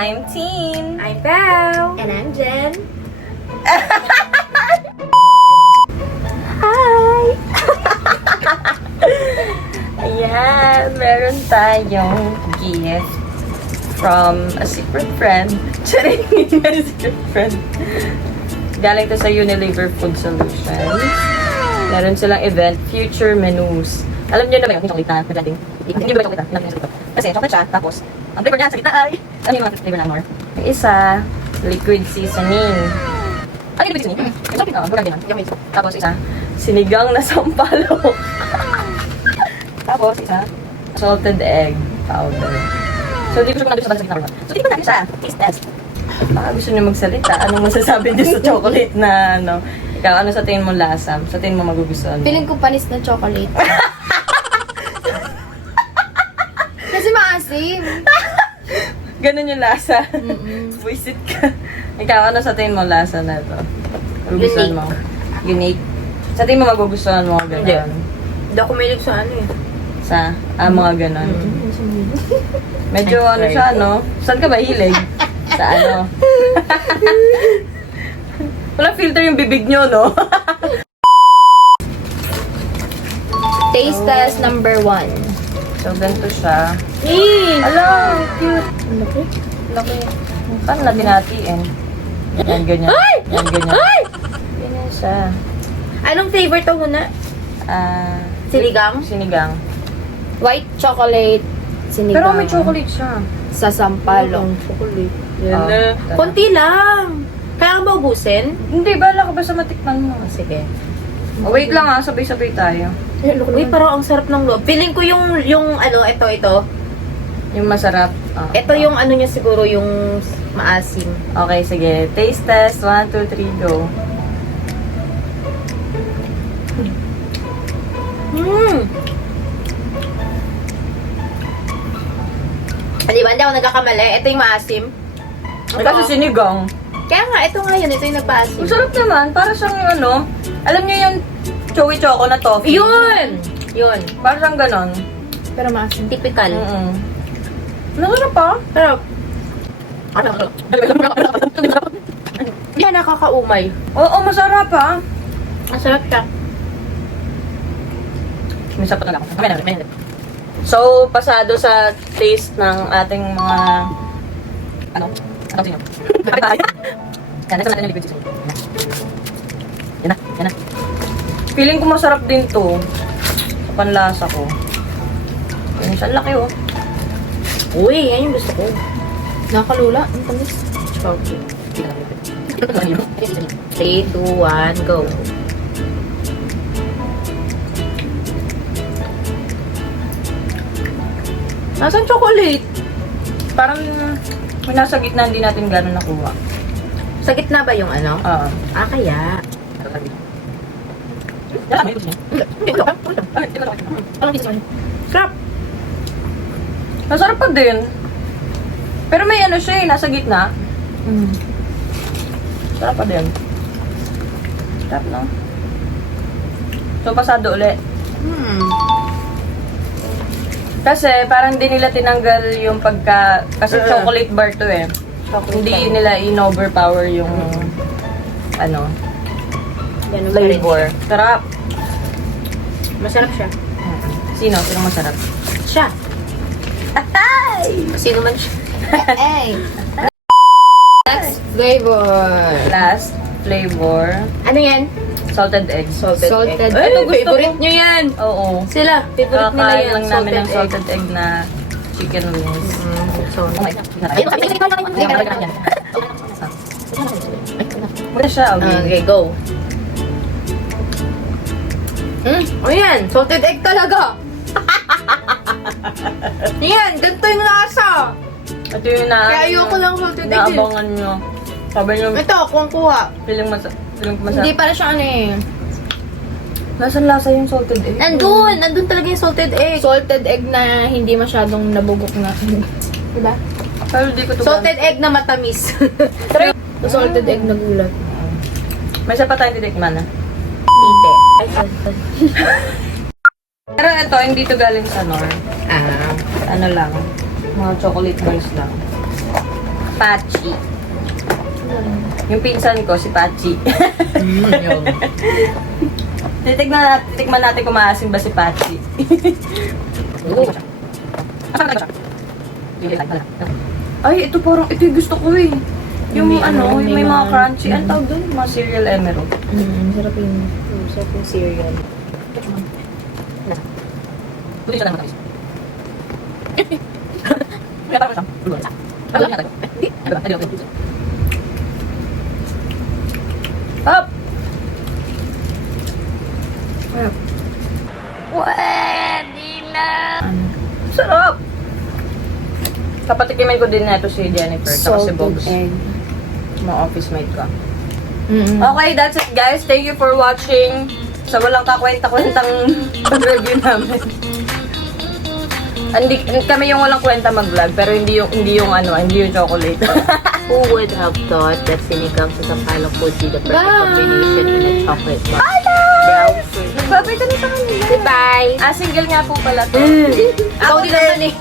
I'm Teen. I'm Pao. And I'm Jen. Hi! Ayan, meron tayong gift from a secret friend. Charing, a secret friend. Galing to sa Unilever Food Solutions. Meron silang event, Future Menus. Alam niyo na ba yung chocolate na presenting? Hindi ba chocolate na? Kasi chocolate siya, tapos ang flavor niya sa gitna ay ano yung mga flavor na more? Yung isa, liquid seasoning. Ano yung liquid seasoning? Yung chocolate na, burger din. Tapos isa, sinigang na sampalok. Tapos isa, salted egg powder. So, di ko siya kung nandun sa gitna. So, di ko natin siya. Taste test. Baka gusto niyo magsalita. Anong masasabi niyo sa chocolate na ano? Ikaw, ano sa tingin mo lasa? Sa tingin mo magugustuhan mo? Feeling ko panis na chocolate. Kasi maasim. Ganun yung lasa. Buisit ka. Ikaw, ano sa tingin mo lasa na ito? Magugustuhan mo? Unique. Sa tingin mo magugustuhan mo? Ganun. Hindi ako mahilig sa ano eh. Sa, mga ganun. Medyo ano siya, no? Saan ka ba hilig? Sa ano? Walang filter yung bibig nyo, no? Taste test number 1. So, ganito siya. Ala, cute. Laki. Paano natin natiin? Yan, ganyan. Yan, ganyan. Ganyan siya. Anong flavor to muna? Sinigang? Sinigang. White chocolate. Sinigang. Pero may chocolate siya. Sa sampalok. Chocolate. Yan na. Konti lang. Kaya ba ubusin? Hindi, bala ka ba sa matikman mo? Sige. Oh, wait lang sabay-sabay tayo. Uy, parang ang sarap ng loob. Feeling ko yung ano, ito. Yung masarap. Ito yung ano niya siguro, yung maasim. Okay, sige. Taste test. 1, 2, 3, go. Di ba? Hindi ako nagkakamali. Ito yung maasim. Ay, kasi sinigang. Kaya nga, ito nga yun. Ito yung nagpaasim. Ang sarap naman. Para siyang ano, alam niyo yung chewy choco na toffee? Yun! Yun. Para siyang ganon. Pero maasim. Typical. Nasarap pa? Sarap. Hindi na nakakaumay. Oo, masarap pa. Masarap ka. May sapat na lang. So, pasado sa taste ng ating mga ano? Ano sino? Yan, nasa natin yung liquid seasoning. Yan na. Feeling ko masarap din to. Sa panlasa ko. Yan siya, laki oh. Uy, yan yung gusto ko. Nakakalula. Ang tamis. Okay. 3, 2, 1, go. Nasaan chocolate? Parang nasa gitna hindi natin gano'n nakuha. Sa gitna ba yung ano? Oo. Kaya. Sarap. Masarap pa din. Pero may ano siya nasa gitna. Sarap pa din. Sarap, no? So, pasado ulit. Kasi, parang di nila tinanggal yung pagka... Kasi chocolate bar to eh. Hindi nila in-overpower yung... ano... Ganun pa rin. flavor. Sarap. Masarap siya. Sino? Sino masarap? Siya. Ay! Sino man siya? Hey! Next flavor. Last flavor. Ano yan? Salted egg. Salted egg. Ay, Ito, gusto favorite ko. nyo yan. Oo. Sila, favorite nila Kakain yan. lang namin ng salted egg na chicken wings. So, Oh my God. Muna siya, okay. okay, go. O yan, salted egg talaga. Yan, ganito yung lasa. Ito yung Kaya ayoko lang salted egg. naabangan nyo. Sabi nyo, Ito, kuha. feeling masarap. Hindi para siya ano eh. Nasaan lasa yung salted egg? Nandun talaga yung salted egg. Salted egg na hindi masyadong nabugok na. Diba? Pero di ko to Salted egg na matamis. Salted egg na gulat. May isa pa tayong titikman ah. Tite. Pero ito, hindi to galing sa Nor. Ano lang, mga chocolate bars lang. Pachi. Yung pinsan ko, si Pachi. Titikman natin kung maasim ba si Pachi. Ay, ito parang, ito yung gusto ko eh. Yung May ano, yung may may mga mga- crunchy. Ang tawag doon? Mga cereal emerald. Sarap yung cereal. Up! Pwede na! Sarap! Kapatikimin ko din na ito si Jennifer, saka si Bogs. egg. Mga office mate ko. Mm-mm. Okay, that's it guys. Thank you for watching sa walang kakwenta-kwentang pag-review namin. Kami yung walang kwenta mag-vlog, pero hindi yung chocolate. Who would have thought that sinigang sa sampalok would be the perfect combination in a chocolate bar? Guys! Nagbabay ka na sa kanila. Goodbye! Single nga po pala to. Ikaw din naman eh.